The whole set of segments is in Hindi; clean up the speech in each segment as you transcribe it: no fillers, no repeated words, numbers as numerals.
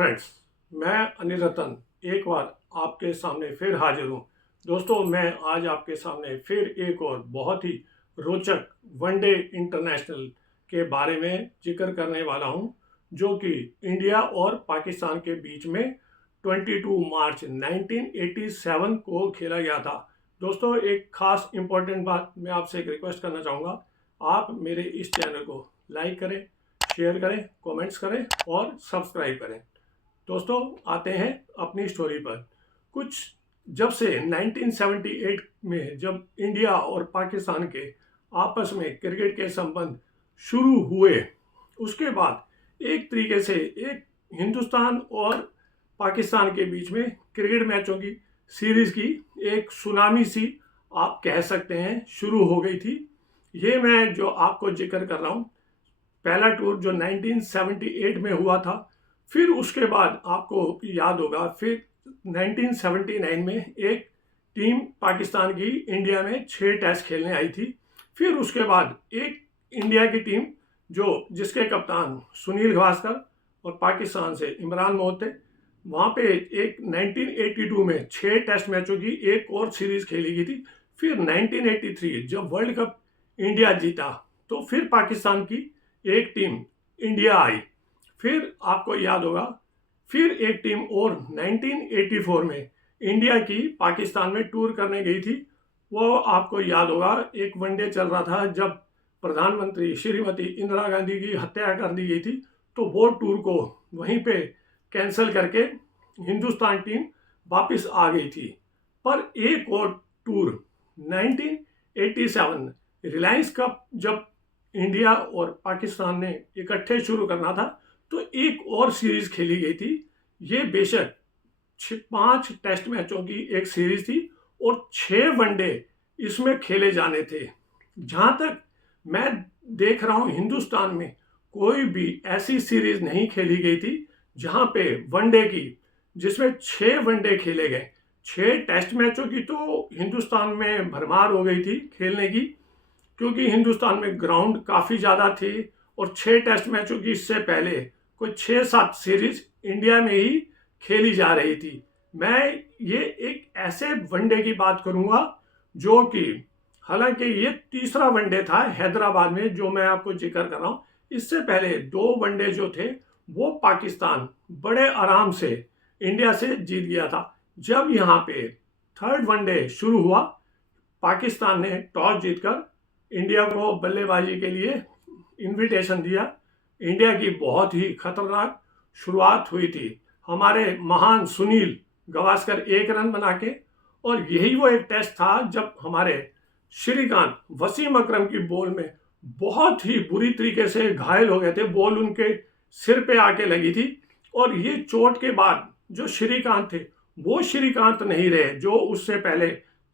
फ्रेंड्स, मैं अनिल रतन एक बार आपके सामने फिर हाजिर हूँ। दोस्तों, मैं आज आपके सामने फिर एक और बहुत ही रोचक वनडे इंटरनेशनल के बारे में जिक्र करने वाला हूँ, जो कि इंडिया और पाकिस्तान के बीच में 22 मार्च 1987 को खेला गया था। दोस्तों, एक खास इम्पोर्टेंट बात मैं आपसे एक रिक्वेस्ट करना चाहूँगा। आप मेरे इस चैनल को लाइक करें, शेयर करें, कमेंट्स करें और सब्सक्राइब करें। दोस्तों, आते हैं अपनी स्टोरी पर। कुछ जब से 1978 में जब इंडिया और पाकिस्तान के आपस में क्रिकेट के संबंध शुरू हुए, उसके बाद एक तरीके से एक हिंदुस्तान और पाकिस्तान के बीच में क्रिकेट मैचों की सीरीज की एक सुनामी सी आप कह सकते हैं शुरू हो गई थी। ये मैं जो आपको जिक्र कर रहा हूँ, पहला टूर जो 1978 में हुआ था, फिर उसके बाद आपको याद होगा फिर 1979 में एक टीम पाकिस्तान की इंडिया में 6 टेस्ट खेलने आई थी। फिर उसके बाद एक इंडिया की टीम जिसके कप्तान सुनील गावस्कर और पाकिस्तान से इमरान मोहम्मद थे, वहाँ पे एक 1982 में 6 टेस्ट मैचों की एक और सीरीज खेली गई थी। फिर 1983 जब वर्ल्ड कप इंडिया जीता, तो फिर पाकिस्तान की एक टीम इंडिया आई। फिर आपको याद होगा फिर एक टीम और 1984 में इंडिया की पाकिस्तान में टूर करने गई थी। वो आपको याद होगा एक वनडे चल रहा था जब प्रधानमंत्री श्रीमती इंदिरा गांधी की हत्या कर दी गई थी, तो वो टूर को वहीं पे कैंसिल करके हिंदुस्तान टीम वापस आ गई थी। पर एक और टूर 1987 रिलायंस कप जब इंडिया और पाकिस्तान ने इकट्ठे शुरू करना था, तो एक और सीरीज खेली गई थी। ये बेशक 5 टेस्ट मैचों की एक सीरीज थी और 6 वनडे इसमें खेले जाने थे। जहां तक मैं देख रहा हूं, हिंदुस्तान में कोई भी ऐसी सीरीज नहीं खेली गई थी जहां पे वनडे की जिसमें 6 वनडे खेले गए। 6 टेस्ट मैचों की तो हिंदुस्तान में भरमार हो गई थी खेलने की, क्योंकि हिंदुस्तान में ग्राउंड काफ़ी ज़्यादा थी और 6 टेस्ट मैचों की इससे पहले कोई 6-7 सीरीज इंडिया में ही खेली जा रही थी। मैं ये एक ऐसे वनडे की बात करूंगा जो कि हालांकि ये तीसरा वनडे था हैदराबाद में जो मैं आपको जिक्र कर रहा हूँ। इससे पहले 2 वनडे जो थे वो पाकिस्तान बड़े आराम से इंडिया से जीत गया था। जब यहाँ पे थर्ड वनडे शुरू हुआ, पाकिस्तान ने टॉस जीतकर इंडिया को बल्लेबाजी के लिए इनविटेशन दिया। इंडिया की बहुत ही खतरनाक शुरुआत हुई थी। हमारे महान सुनील गावस्कर 1 रन बना के, और यही वो एक टेस्ट था जब हमारे श्रीकांत वसीम अकरम की बॉल में बहुत ही बुरी तरीके से घायल हो गए थे। बॉल उनके सिर पे आके लगी थी और ये चोट के बाद जो श्रीकांत थे वो श्रीकांत नहीं रहे जो उससे पहले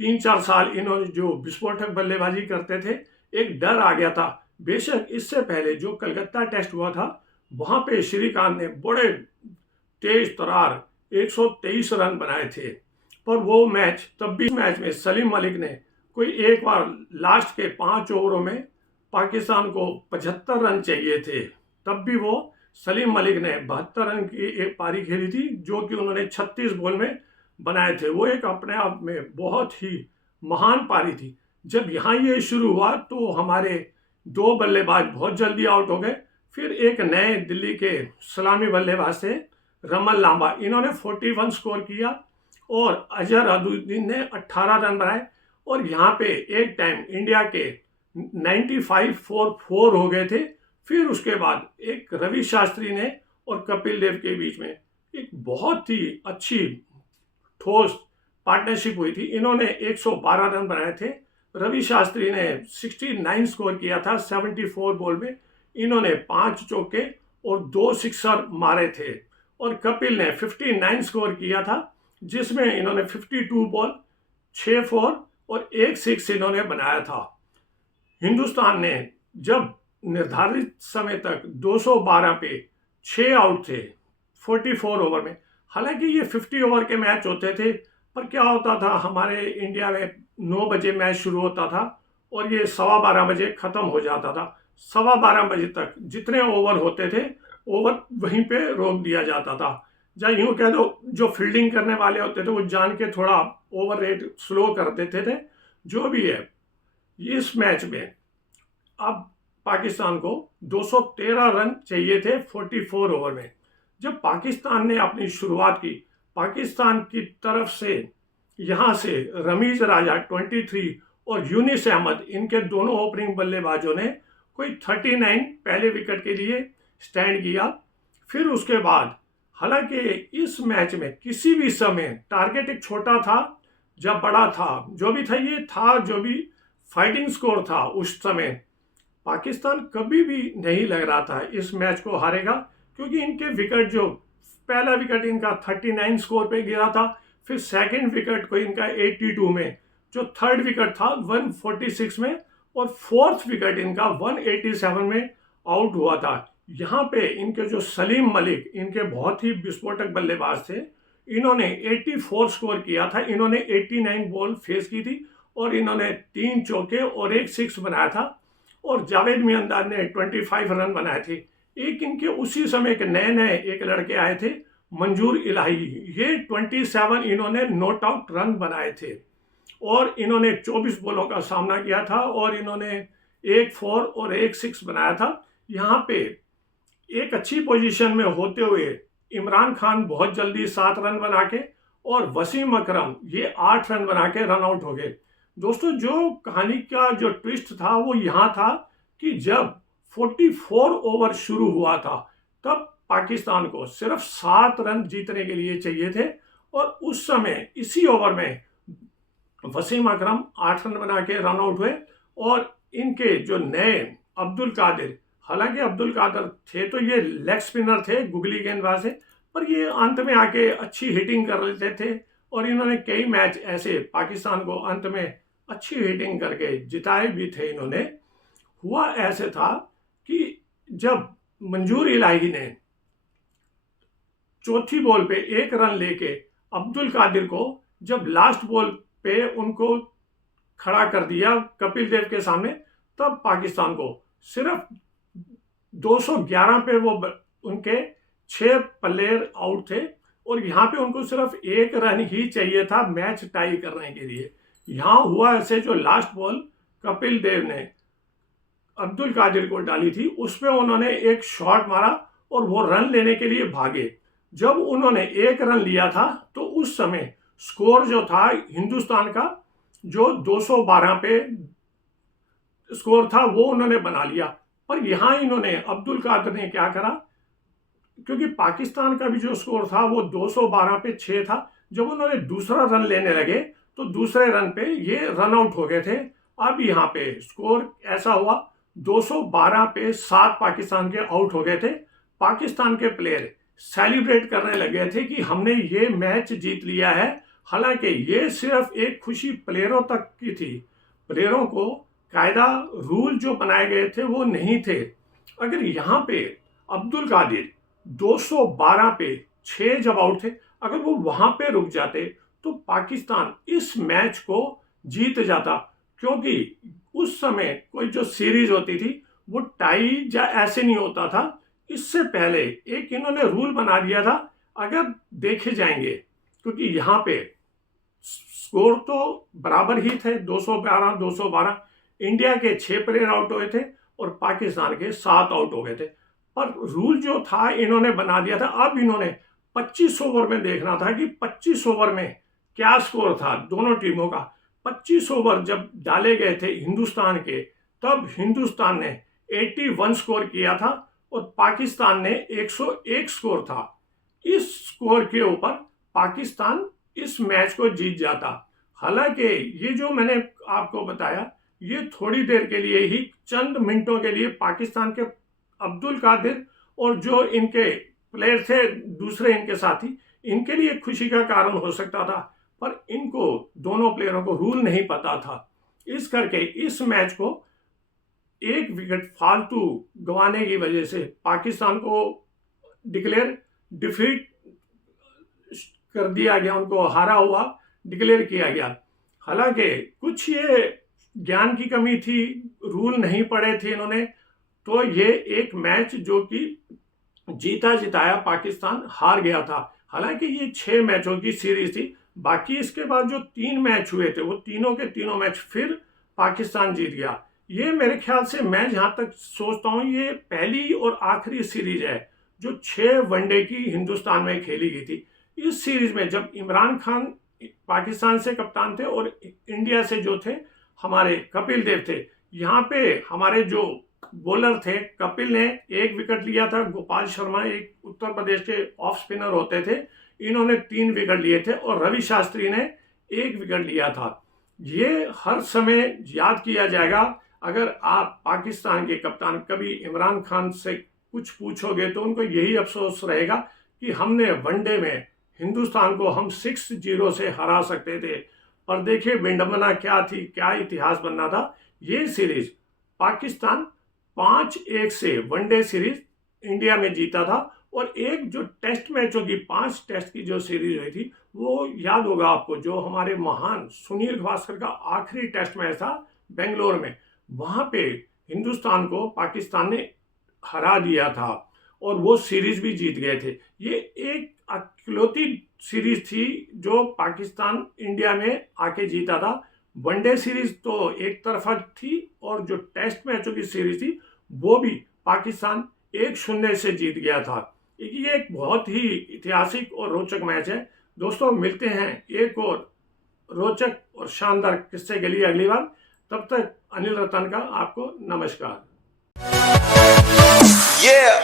3-4 साल इन्होंने जो विस्फोटक बल्लेबाजी करते थे। एक डर आ गया था। बेशक इससे पहले जो कलकत्ता टेस्ट हुआ था, वहां पे श्रीकांत ने बड़े तेज तरार 123 रन बनाए थे, पर वो मैच तब भी मैच में सलीम मलिक ने कोई एक बार लास्ट के 5 ओवरों में पाकिस्तान को 75 रन चाहिए थे, तब भी वो सलीम मलिक ने 72 रन की एक पारी खेली थी जो कि उन्होंने 36 बॉल में बनाए थे। वो एक अपने आप में बहुत ही महान पारी थी। जब यहाँ ये शुरू हुआ तो हमारे 2 बल्लेबाज बहुत जल्दी आउट हो गए। फिर एक नए दिल्ली के सलामी बल्लेबाज से रमल लांबा, इन्होंने 41 स्कोर किया और अजहर अदुद्दीन ने 18 रन बनाए। और यहाँ पे एक टाइम इंडिया के 95-4 हो गए थे। फिर उसके बाद एक रवि शास्त्री ने और कपिल देव के बीच में एक बहुत ही अच्छी ठोस पार्टनरशिप हुई थी। इन्होंने 112 रन बनाए थे। रवि शास्त्री ने 69 स्कोर किया था 74 बॉल में। इन्होंने 5 चौके और 2 सिक्सर मारे थे। और कपिल ने 59 स्कोर किया था जिसमें इन्होंने 52 बॉल 6 4 और 1 6 इन्होंने बनाया था। हिंदुस्तान ने जब निर्धारित समय तक 212 पे 6 आउट थे 44 ओवर में। हालांकि ये 50 ओवर के मैच होते थे, पर क्या होता था, हमारे इंडिया में 9 बजे मैच शुरू होता था और ये 12:15 बजे ख़त्म हो जाता था। 12:15 बजे तक जितने ओवर होते थे ओवर वहीं पे रोक दिया जाता था। या यूं कह दो जो फील्डिंग करने वाले होते थे वो जान के थोड़ा ओवर रेट स्लो कर देते थे। जो भी है, इस मैच में अब पाकिस्तान को 213 रन चाहिए थे 44 ओवर में। जब पाकिस्तान ने अपनी शुरुआत की, पाकिस्तान की तरफ से यहां से रमीज राजा 23 और यूनिस अहमद, इनके दोनों ओपनिंग बल्लेबाजों ने कोई 39 पहले विकेट के लिए स्टैंड किया। फिर उसके बाद हालांकि इस मैच में किसी भी समय टारगेट एक छोटा था जब बड़ा था, जो भी था ये था, जो भी फाइटिंग स्कोर था उस समय, पाकिस्तान कभी भी नहीं लग रहा था इस मैच को हारेगा, क्योंकि इनके विकेट, जो पहला विकेट इनका 39 स्कोर पे गिरा था, फिर सेकंड विकेट को इनका 82 में, जो थर्ड विकेट था 146 में, और फोर्थ विकेट इनका 187 में आउट हुआ था। यहाँ पे इनके जो सलीम मलिक, इनके बहुत ही विस्फोटक बल्लेबाज थे, इन्होंने 84 स्कोर किया था। इन्होंने 89 बॉल फेस की थी और इन्होंने 3 चौके और 1 सिक्स बनाया था, और जावेद मियांदाद ने 25 रन बनाए थे। एक इनके उसी समय के नए नए एक लड़के आए थे, मंजूर इलाही, ये 27 इन्होंने नॉट आउट रन बनाए थे, और इन्होंने 24 बॉलों का सामना किया था, और इन्होंने 1 4 और 1 6 बनाया था। यहाँ पे एक अच्छी पोजीशन में होते हुए इमरान खान बहुत जल्दी 7 रन बना के, और वसीम अकरम ये 8 रन बना के रन आउट हो गए। दोस्तों, जो कहानी का जो ट्विस्ट था वो यहाँ था कि जब 44 ओवर शुरू हुआ था, तब पाकिस्तान को सिर्फ 7 रन जीतने के लिए चाहिए थे, और उस समय इसी ओवर में वसीम अकरम 8 रन बना के रन आउट हुए। और इनके जो नए अब्दुल कादिर, हालांकि अब्दुल कादिर थे तो ये लेग स्पिनर थे, गुगली गेंदबाज थे, पर ये अंत में आके अच्छी हिटिंग कर लेते थे, और इन्होंने कई मैच ऐसे पाकिस्तान को अंत में अच्छी हिटिंग करके जिताए भी थे इन्होंने। हुआ ऐसे था कि जब मंजूर इलाही ने चौथी बॉल पे 1 रन लेके अब्दुल कादिर को जब लास्ट बॉल पे उनको खड़ा कर दिया कपिल देव के सामने, तब पाकिस्तान को सिर्फ 211 पे वो उनके 6 प्लेयर आउट थे, और यहाँ पे उनको सिर्फ 1 रन ही चाहिए था मैच टाई करने के लिए। यहाँ हुआ ऐसे, जो लास्ट बॉल कपिल देव ने अब्दुल कादिर को डाली थी, उसमें उन्होंने एक शॉट मारा और वो रन लेने के लिए भागे। जब उन्होंने 1 रन लिया था, तो उस समय स्कोर जो था हिंदुस्तान का, जो 212 पे स्कोर था, वो उन्होंने बना लिया। पर यहां इन्होंने, अब्दुल कादिर ने क्या करा, क्योंकि पाकिस्तान का भी जो स्कोर था वो 212 पे 6 था, जब उन्होंने दूसरा रन लेने लगे तो दूसरे रन पे ये रन आउट हो गए थे। अब यहाँ पे स्कोर ऐसा हुआ, 212 पे 7 पाकिस्तान के आउट हो गए थे। पाकिस्तान के प्लेयर सेलिब्रेट करने लगे थे कि हमने ये मैच जीत लिया है। हालांकि ये सिर्फ एक खुशी प्लेयरों तक की थी, प्लेयरों को कायदा रूल जो बनाए गए थे वो नहीं थे। अगर यहाँ पे अब्दुल कादिर 212 पे 6 जब आउट थे, अगर वो वहां पे रुक जाते तो पाकिस्तान इस मैच को जीत जाता, क्योंकि उस समय कोई जो सीरीज होती थी वो टाई या ऐसे नहीं होता था। इससे पहले एक इन्होंने रूल बना दिया था, अगर देखे जाएंगे, क्योंकि यहाँ पे स्कोर तो बराबर ही थे, 212। इंडिया के 6 प्लेयर आउट हुए थे और पाकिस्तान के 7 आउट हो गए थे। पर रूल जो था इन्होंने बना दिया था। अब इन्होंने 25 ओवर में देखना था कि 25 ओवर में क्या स्कोर था दोनों टीमों का। 25 ओवर जब डाले गए थे हिंदुस्तान के, तब हिंदुस्तान ने 81 स्कोर किया था और पाकिस्तान ने 101 स्कोर था। इस स्कोर के ऊपर पाकिस्तान इस मैच को जीत जाता। हालांकि ये जो मैंने आपको बताया, ये थोड़ी देर के लिए ही, चंद मिनटों के लिए पाकिस्तान के अब्दुल कादिर और जो इनके प्लेयर थे दूसरे इनके साथी, इनके लिए खुशी का कारण हो सकता था, पर इनको, दोनों प्लेयरों को रूल नहीं पता था। इस करके इस मैच को 1 विकेट फालतू गंवाने की वजह से पाकिस्तान को डिक्लेयर डिफीट कर दिया गया, उनको हारा हुआ डिक्लेयर किया गया। हालांकि कुछ ये ज्ञान की कमी थी, रूल नहीं पढ़े थे इन्होंने, तो ये एक मैच जो कि जीता जिताया पाकिस्तान हार गया था। हालांकि ये 6 मैचों की सीरीज थी। बाकी इसके बाद जो 3 मैच हुए थे वो तीनों के तीनों मैच फिर पाकिस्तान जीत गया। ये मेरे ख्याल से मैं जहां तक सोचता हूं ये पहली और आखिरी सीरीज है जो 6 वनडे की हिंदुस्तान में खेली गई थी। इस सीरीज में जब इमरान खान पाकिस्तान से कप्तान थे और इंडिया से जो थे हमारे कपिल देव थे, यहाँ पे हमारे जो बॉलर थे कपिल ने 1 विकेट लिया था, गोपाल शर्मा एक उत्तर प्रदेश के ऑफ स्पिनर होते थे, इन्होंने 3 विकेट लिए थे और रवि शास्त्री ने 1 विकेट लिया था। ये हर समय याद किया जाएगा। अगर आप पाकिस्तान के कप्तान कभी इमरान खान से कुछ पूछोगे तो उनको यही अफसोस रहेगा कि हमने वनडे में हिंदुस्तान को हम 6-0 से हरा सकते थे। और देखिए विडंबना क्या थी, क्या इतिहास बनना था। ये सीरीज पाकिस्तान 5-1 से वनडे सीरीज इंडिया में जीता था। और एक जो टेस्ट मैचों की 5 टेस्ट की जो सीरीज हुई थी वो याद होगा आपको, जो हमारे महान सुनील गावस्कर का आखिरी टेस्ट मैच था बेंगलोर में, वहां पे हिंदुस्तान को पाकिस्तान ने हरा दिया था और वो सीरीज भी जीत गए थे। ये एक इकलौती सीरीज थी जो पाकिस्तान इंडिया में आके जीता था। वनडे सीरीज तो एक तरफा थी और जो टेस्ट मैचों की सीरीज थी वो भी पाकिस्तान 1-0 से जीत गया था। ये एक बहुत ही ऐतिहासिक और रोचक मैच है। दोस्तों मिलते हैं एक और रोचक और शानदार किस्से के लिए अगली बार। तब तक अनिल रतन का आपको नमस्कार। Yeah.